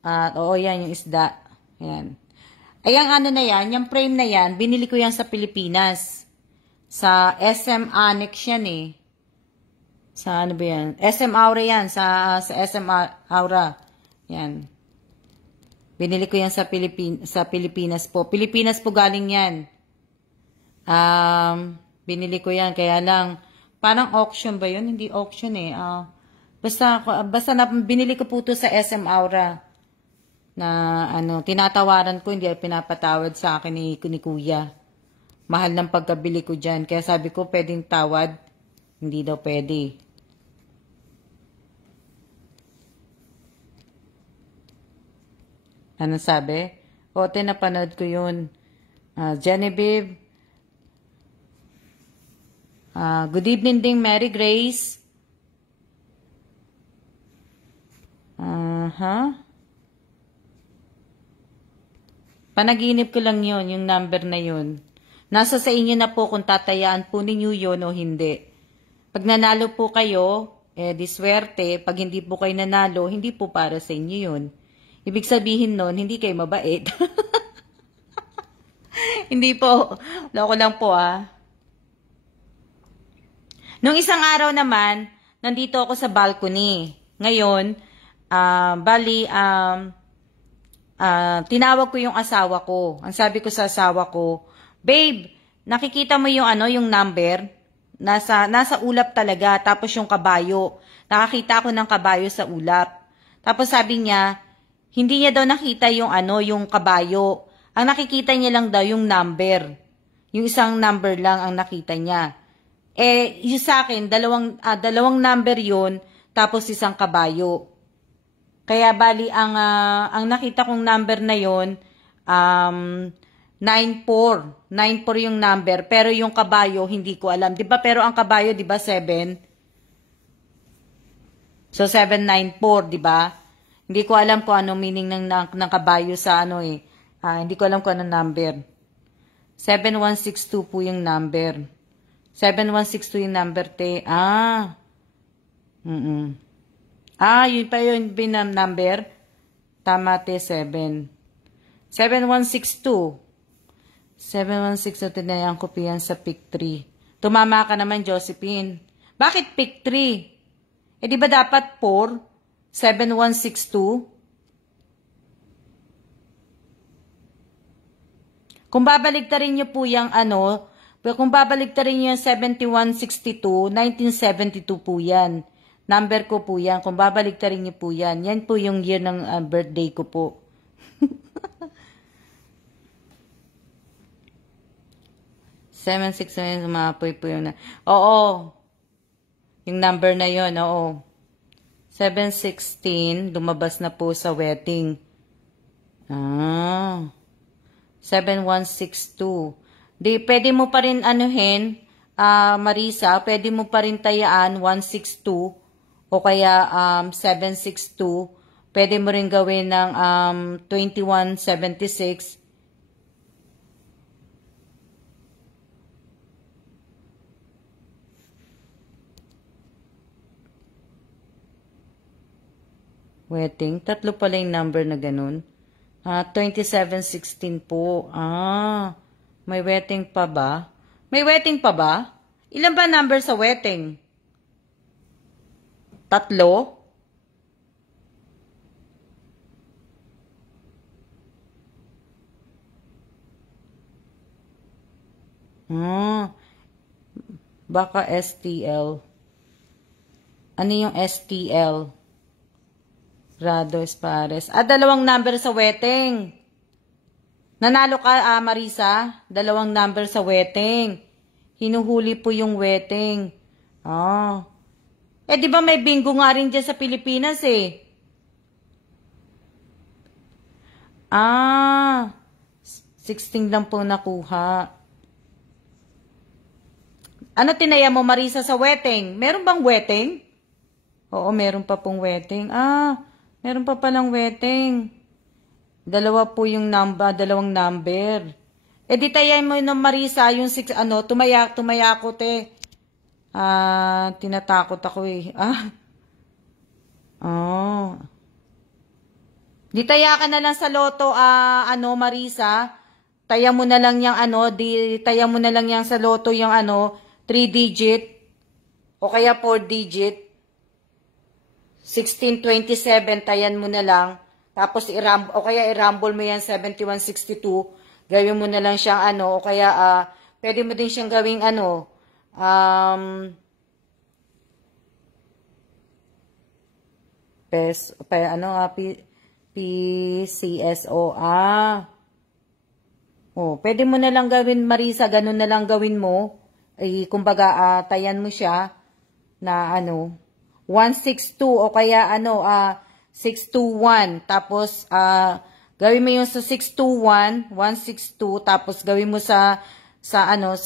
At oo, yan yung isda. Ayan. Ayan na yan, yung frame na yan, binili ko yan sa Pilipinas. Sa SM Annex yan eh. Sa ba yan? SM Aura yan. Sa SM Aura. Yan. Binili ko yan sa Pilipinas po. Pilipinas po galing yan. Binili ko yan. Kaya lang, parang auction ba yun? Hindi auction eh. Basta binili ko po ito sa SM Aura. Na tinatawaran ko, hindi ay pinapatawad sa akin ni Kuya. Mahal ng pagkabili ko dyan. Kaya sabi ko, pwedeng tawad. Hindi daw pwede. Ano sabi? Napanood ko yun. Genevieve. Good evening ding, Mary Grace. Panaginip ko lang yun, yung number na yun. Nasa sa inyo na po kung tatayaan po ninyo yun o hindi. Pag nanalo po kayo, di swerte. Pag hindi po kayo nanalo, hindi po para sa inyo yun. Ibig sabihin nun, hindi kayo mabait. Hindi po. Loko lang po Nung isang araw naman, nandito ako sa balcony. Ngayon, tinawag ko yung asawa ko. Ang sabi ko sa asawa ko, babe, nakikita mo yung yung number? Nasa ulap talaga. Tapos yung kabayo. Nakakita ko ng kabayo sa ulap. Tapos sabi niya, hindi niya daw nakita yung yung kabayo. Ang nakikita niya lang daw yung number. Yung isang number lang ang nakita niya. Yung sa akin, dalawang number yun, tapos isang kabayo. Kaya bali, ang nakita kong number na yun, 94. 94 yung number, pero yung kabayo, hindi ko alam. Diba, pero ang kabayo, diba, 7? So, 794, diba? Hindi ko alam kung ano meaning ng kabayo sa hindi ko alam kung anong number. 7162 po yung number. 7162 yung number, te. Yun pa yun number. Tama, te, 7. 7162. 7162, tinayan ko po yan sa pick 3. Tumama ka naman, Josephine. Bakit pick 3? Di ba dapat 4? 7162? Kung babaligtarin niyo po yung kung babaligtarin niyo yung 7162, 1972 po yan. Number ko po yan. Kung babaligtarin niyo po yan. Yan po yung year ng birthday ko po. Seven, six, sumapoy po yung Oo. Yung number na yun, oo. 716, lumabas na po sa wedding. 7162. Pwede mo pa rin Marisa, pwede mo pa rin tayaan 162 o kaya 762. Pwede mo rin gawin ng 2176. Wedding. Tatlo pala yung number na ganun. 2716 po. May wedding pa ba? May wedding pa ba? Ilan ba number sa wedding? 3? Baka STL. Ano yung STL? Rados Pares. 2 number sa wedding. Nanalo ka, Marisa? 2 number sa wedding. Hinuhuli po yung wedding. Di ba may bingo nga rin dyan sa Pilipinas eh? 16 lang po nakuha. Ano tinaya mo, Marisa, sa wedding? Meron bang wedding? Oo, meron pa pong wedding. Meron pa palang wedding. 2 po yung number, 2 number. Di tayain mo ng Marisa, yung 6, tumaya ko, te. Tinatakot ako eh. Di taya ka na lang sa loto, Marisa. Taya mo na lang yung taya mo na lang yung sa loto yung 3 digit. O kaya 4 digit. 1627, tayan mo na lang. Tapos, o kaya i-rumble mo yan, 7162. Gawin mo na lang siyang o kaya, pwede mo din siyang gawing PCSO, pwede mo na lang gawin, Marisa, ganun na lang gawin mo. Kumbaga, tayan mo siya na 162 o kaya 621. Tapos gawin mo yung sa 621, 162, tapos gawin mo sa 7,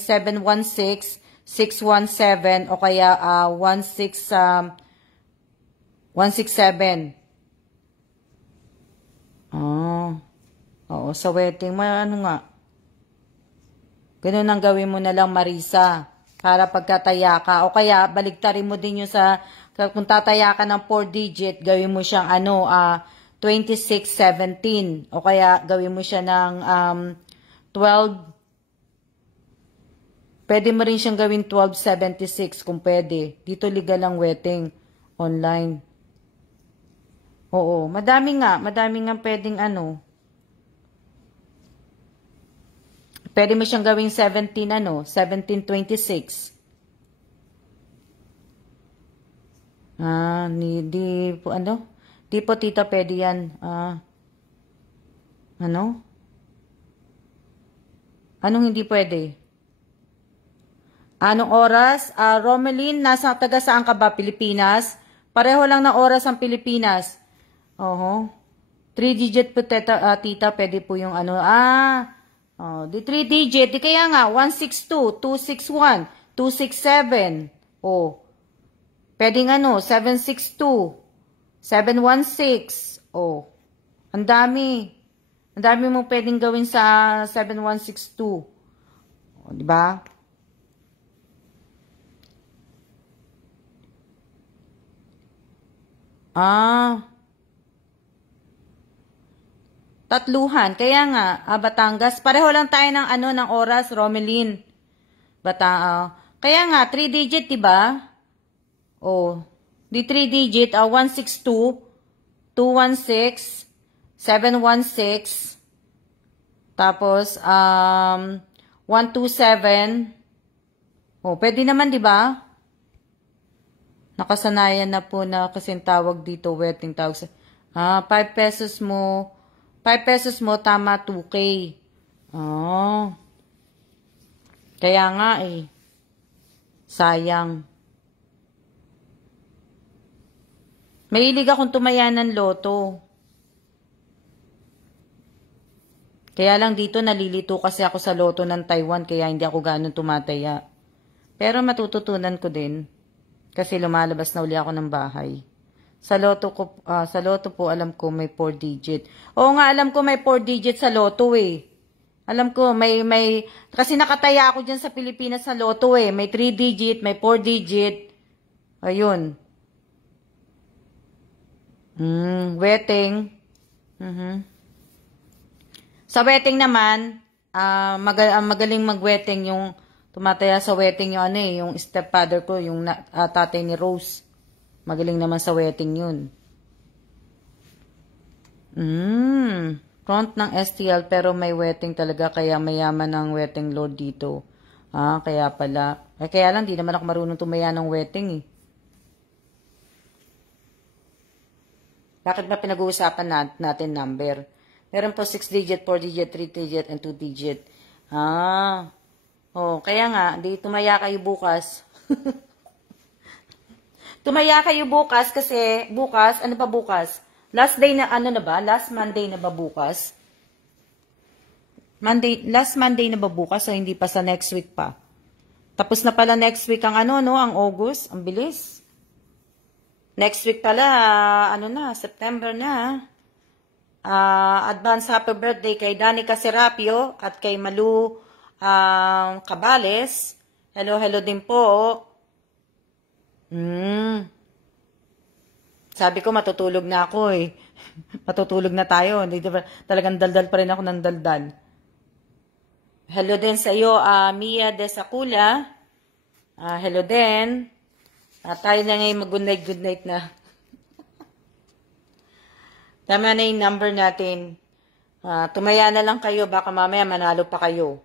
716, 617 o kaya 167. Oo, sa wedding mo nga. Ganun ang gawin mo na lang, Marisa. Para pagtataya ka. O kaya, baligtarin mo din yung kung tataya ka ng 4 digit, gawin mo siyang 2617. O kaya, gawin mo siya ng 12. Pwede mo rin siyang gawin 1276 kung pwede. Dito legal ang wedding. Online. Oo, madami nga pwedeng Pwede mo siyang gawing 1726. Di po tita pwede yan. Anong hindi pwede? Anong oras? Romeline, nasa taga saan ka ba? Pilipinas? Pareho lang ng oras ang Pilipinas. 3 digit po tita, pwede po yung di 3 digit, di kaya nga, 162, 261, 267, pwede nga 762, 716, ang dami mong pwedeng gawin sa 7162, di ba? Tatluhan. Kaya nga, Batangas. Pareho lang tayo ng oras, Romeline. Kaya nga, 3 digit, diba? Di 3 digit, 162, 216, 716, tapos, 127. Pwede naman, diba? Nakasanayan na po na kasi tawag dito, wedding tawag. 5 pesos mo. 5 pesos mo, tama 2K. Kaya nga sayang. Mahilig akong tumaya ng loto. Kaya lang dito nalilito kasi ako sa loto ng Taiwan, kaya hindi ako ganun tumataya. Pero matututunan ko din. Kasi lumalabas na uli ako ng bahay. Sa loto po alam ko may 4 digit. Oo nga, alam ko may 4 digit sa loto Alam ko may kasi nakataya ako diyan sa Pilipinas sa loto May 3 digit, may 4 digit. Ayun. Wedding. Sa wedding naman, magaling mag-wedding yung Tumataya sa wedding yung ano eh, yung stepfather ko, yung tatay ni Rose. Magaling naman sa wedding yun. Front ng STL pero may wedding talaga kaya mayaman ang wedding lord dito. Kaya pala. Kaya lang, di naman ako marunong tumaya ng wedding eh. Bakit ba pinag-uusapan natin number? Meron po 6 digit, 4 digit, 3 digit, and 2 digit. Kaya nga, di tumaya kayo bukas. Tumaya kayo bukas kasi bukas, ano pa bukas? Last day na, ano na ba? Last Monday na ba bukas? Last Monday na ba bukas o hindi pa sa next week pa? Tapos na pala next week ang ang August. Ang bilis. Next week pala, September na. Advance happy birthday kay Danica Serapio at kay Malu Cabales. Hello din po. Sabi ko matutulog na ako eh. Matutulog na tayo. Hindi talagang daldal pa rin ako ng daldal. Hello din sa iyo, Mia de Sakula. Hello din. Tayo na ngayon mag-good night na. Tama na yung number natin. Tumaya na lang kayo, baka mamaya manalo pa kayo.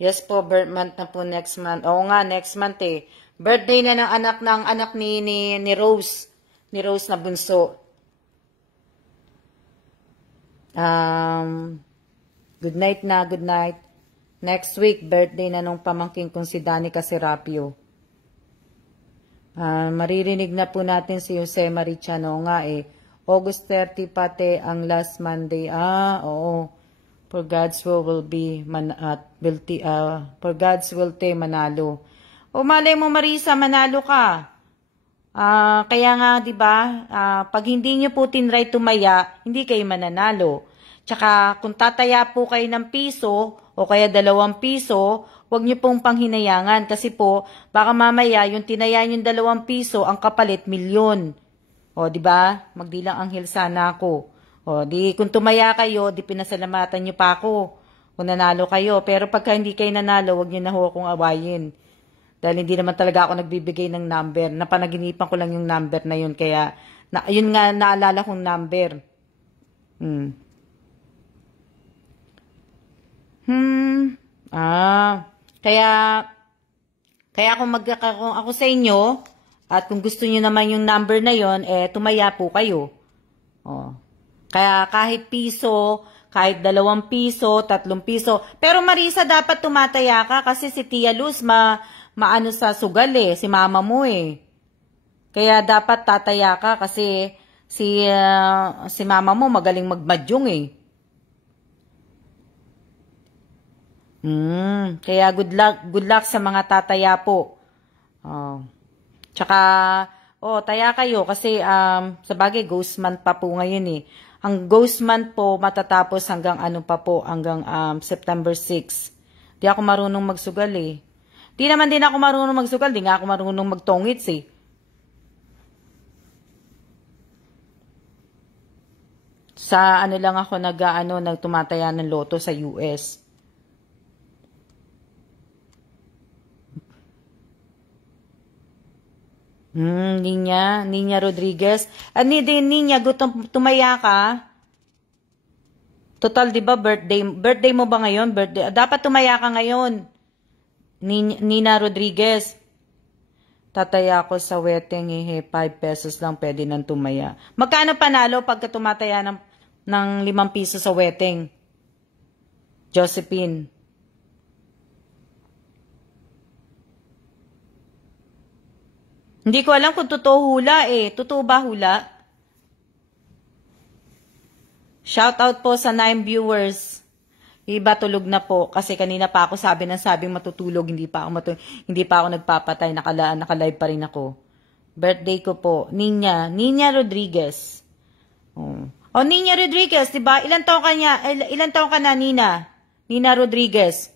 Yes po, birth month na po next month. Oo nga, next month eh. Birthday na ng anak ni Rose. Ni Rose na bunso. Good night na, good night. Next week, birthday na nung pamangking kong si Danica Serapio. Maririnig na po natin si Jose Mariciano nga eh. August 30 pati ang last Monday. Oo. For God's will be for God's will te manalo. O malay mo Marisa, manalo ka. Kaya nga 'di ba? Pag hindi niyo po tinry tumaya, hindi kayo mananalo. Tsaka kung tataya po kayo ng piso o kaya 2 piso, huwag niyo pong panghinayangan kasi po baka mamaya yung tinaya yung 2 piso ang kapalit milyon. O, di ba? Magdilang anghel sana ako. O, di kung tumaya kayo, di pinasalamatan niyo pa ako. Kung nanalo kayo. Pero pagka hindi kayo nanalo, huwag niyo na ho akong awayin. Dahil hindi naman talaga ako nagbibigay ng number. Napanaginipan ko lang yung number na yun. Kaya, yun nga naalala kong number. Kaya kung ako sa inyo, at kung gusto niyo naman yung number na yon, tumaya po kayo. Kaya kahit piso, kahit 2 piso, 3 piso. Pero Marisa, dapat tumataya ka kasi si Tia Luz maano sa sugal eh, si mama mo eh. Kaya dapat tataya ka kasi si mama mo magaling magmadyong eh. Kaya good luck sa mga tataya po. Tsaka, taya kayo kasi sa bagay, ghost month pa po ngayon eh. Ang ghost month po matatapos hanggang hanggang September 6. Di ako marunong magsugal eh. Di naman din ako marunong magsugal, di nga ako marunong magtongits eh. Sa lang ako nagtumataya ng loto sa US. Nina Rodriguez. Nina, tumaya ka? Total, di ba, birthday mo ba ngayon? Dapat tumaya ka ngayon. Nina Rodriguez. Tataya ko sa wedding, 5 pesos lang pwede nang tumaya. Magkano panalo pagka tumataya ng 5 piso sa wedding? Josephine. Hindi ko alam kung totoo hula eh. Totoo ba hula? Shout out po sa 9 viewers. Iba tulog na po kasi kanina pa ako sabing matutulog, hindi pa ako nagpapatay, naka-live pa rin ako. Birthday ko po, Nina Rodriguez. Nina Rodriguez, 'di ba? Ilan taon ka na, Nina? Nina Rodriguez.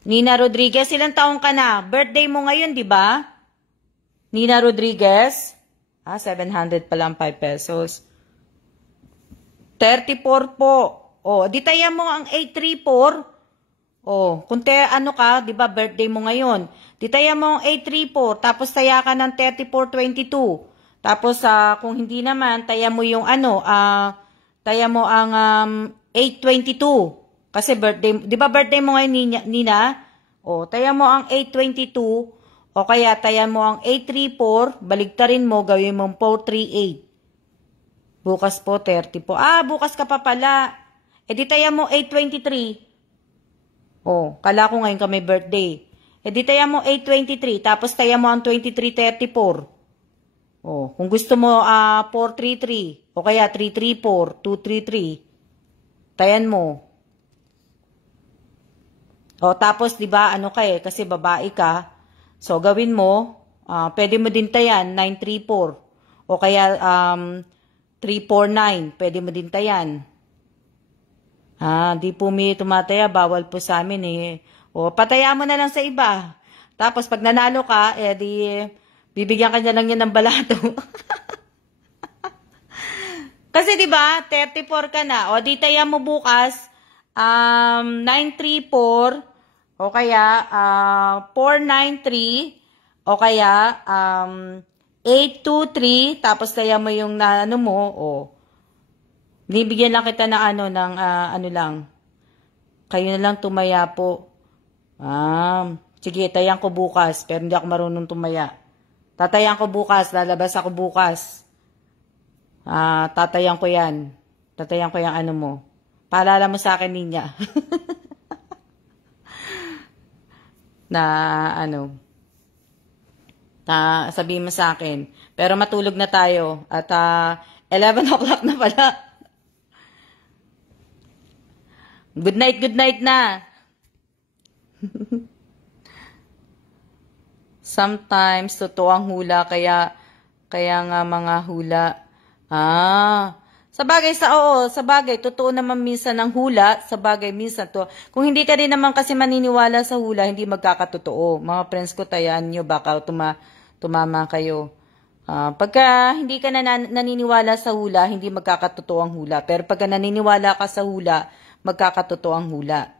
Nina Rodriguez, ilang taong ka na? Birthday mo ngayon, di ba? Nina Rodriguez? 700 pa lang 5 pesos. 34 po. O, di taya mo ang 834. O, kung ano ka, di ba birthday mo ngayon. Di taya mo ang 834, tapos taya ka ng 3422. Tapos, kung hindi naman, taya mo yung taya mo ang 822. Kasi birthday, di ba birthday mo ngayon, Nina? O, taya mo ang 822. O kaya, taya mo ang 834, baligtarin mo, gawin mong 438. Bukas po, 30 po. Bukas ka pa pala. E di taya mo 823. Kala ko ngayon ka may birthday. E di taya mo 823, tapos taya mo ang 2334. Kung gusto mo 433, o kaya 334, 233, tayan mo. Tapos, di ba, kasi babae ka. So, gawin mo, pwede mo din tayan, 934. O kaya, 349, pwede mo din tayan. Di po may tumataya, bawal po sa amin eh. Pataya mo na lang sa iba. Tapos, pag nanalo ka, bibigyan ka na lang yan ng balato. Kasi, di ba, 34 ka na. Di taya mo bukas, 934, o kaya 493, o kaya 823, tapos taya mo yung bibigyan lang kita ng lang. Kayo na lang tumaya po. Sige, tayan ko bukas, pero hindi ako marunong tumaya. Tatayan ko bukas, lalabas ako bukas. Tatayan ko yan. Tatayan ko yung mo. Paalala mo sa akin, Ninya. Sabihin mo sa akin. Pero matulog na tayo. At 11 o'clock na pala. Good night na. Sometimes, totoo ang hula. Kaya nga mga hula. Sabagay, totoo naman minsan ang hula, sabagay minsan to. Kung hindi ka rin naman kasi maniniwala sa hula, hindi magkakatotoo. Mga friends ko, tayaan nyo, baka tumama kayo. Pagka hindi ka naniniwala sa hula, hindi magkakatotoo ang hula. Pero pagka naniniwala ka sa hula, magkakatotoo ang hula.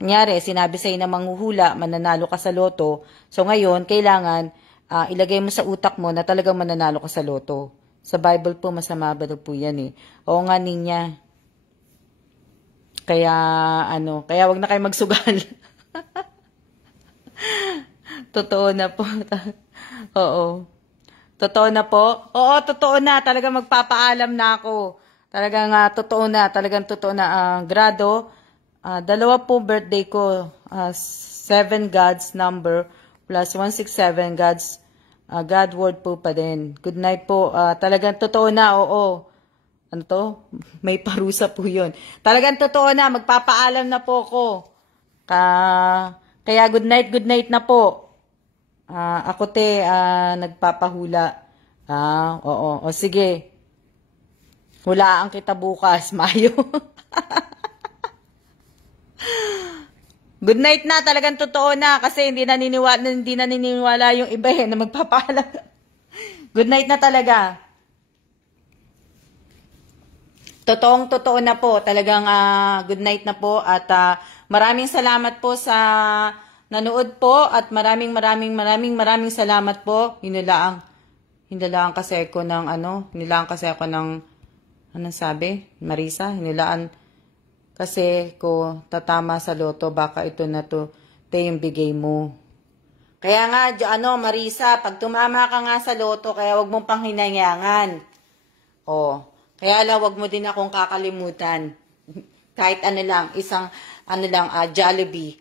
Kunyari, sinabi sa'yo na manghuhula, mananalo ka sa loto. So ngayon, kailangan ilagay mo sa utak mo na talagang mananalo ka sa loto. Sa Bible po, masama ba po yan eh. Oo nga, Ninya. Kaya wag na kayo magsugal. Totoo na po. Oo. Totoo na po? Oo, totoo na. Talagang magpapaalam na ako. Talagang totoo na. Talagang totoo na. Grado, 2 po birthday ko. 7 God's number plus 167 God's God word po pa din. Good night po. Talagang totoo na, oo. Ano to? May parusa po yun. Talagang totoo na. Magpapaalam na po ko. Kaya good night na po. Ako nagpapahula. Oo. O sige. Hulaan kita bukas, Mayo. Good night na, talagang totoo na kasi hindi naniniwala yung iba na magpapaalam. Good night na talaga. Totoo na po, talagang good night na po at maraming salamat po sa nanood po at maraming salamat po. Hinilaan kasi ako ng anong sabi? Marisa, hinilaan kasi ko tatama sa loto, baka ito na to yung bigay mo. Kaya nga, Marisa, pag tumama ka nga sa loto, kaya wag mong panghinayangan. Kaya wag mo din akong kakalimutan. Kahit isang Jollibee.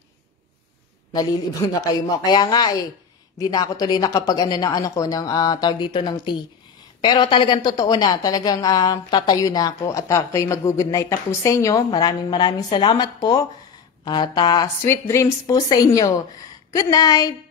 Nalilibang na kayo mo. Kaya nga hindi na ako tuloy nakapag tawag dito ng tea. Pero talagang totoo na, talagang tatayo na ako at ako'y mag-good night na po sa inyo. Maraming salamat po at sweet dreams po sa inyo. Good night!